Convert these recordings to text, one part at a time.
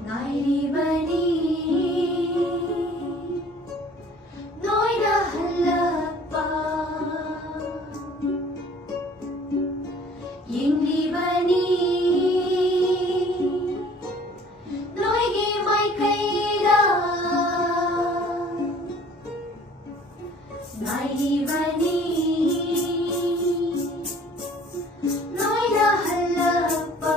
ꯉꯥꯏꯔꯤꯕꯅꯤ ꯅꯣꯏꯅ ꯍꯜꯂꯛꯄ ꯌꯦꯡꯂꯤꯕꯅꯤ ꯅꯣꯏꯒꯤ ꯃꯥꯏꯀꯩꯗ ꯉꯥꯏꯔꯤꯕꯅꯤ ꯅꯣꯏꯅ ꯍꯜꯂꯛꯄ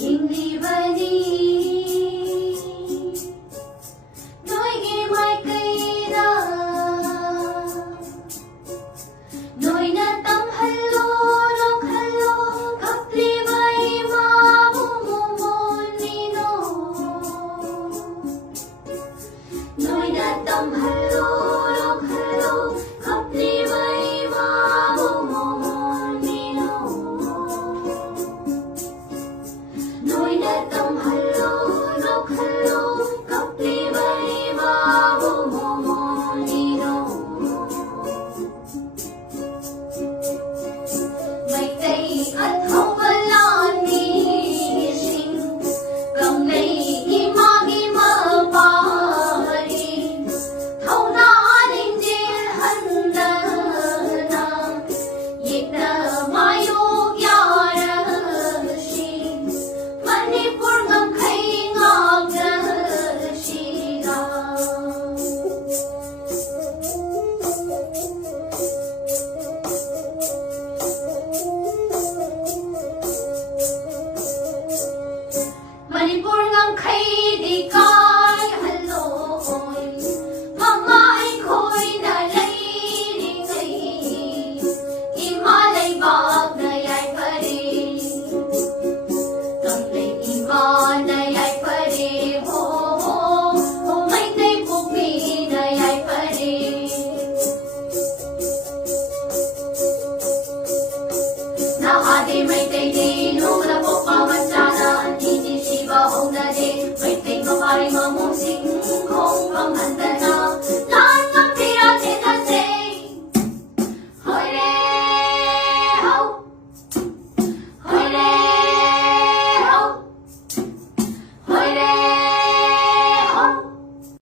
ꯌꯦꯡꯂꯤꯕꯅꯤ ꯅꯣꯏꯒꯤ ꯃꯥꯏꯀꯩꯗ ꯅꯣꯏꯅ ꯇꯝꯍꯜꯂꯣ ꯂꯣꯛꯍꯜꯂꯣ ꯀꯞꯂꯤꯕ ꯏꯃꯥꯕꯨ ꯃꯣꯃꯣꯟꯃꯤꯅꯣ ꯅꯣꯏꯅ ꯇꯝꯍꯜꯂꯣ ꯂꯣꯛꯍꯜꯂꯣ ꯀꯞꯂꯤꯕ 이마부 모모니노 너희는 땀할로 녹할로 껍리바 이마부 모모니노 Meitei Athouba Lanmising Gamay imagi mapari Thouda ninjil handana Yekna mayog yarashi Manipur ngakhay ngagrashira Manipur ngakhay di kay haloy Mga aiko'y nalaylingay Imalay bag na yay pare Kamlay ima na yay pare Ho ho ho Meitei pupi na yay pare Na adi Meitei di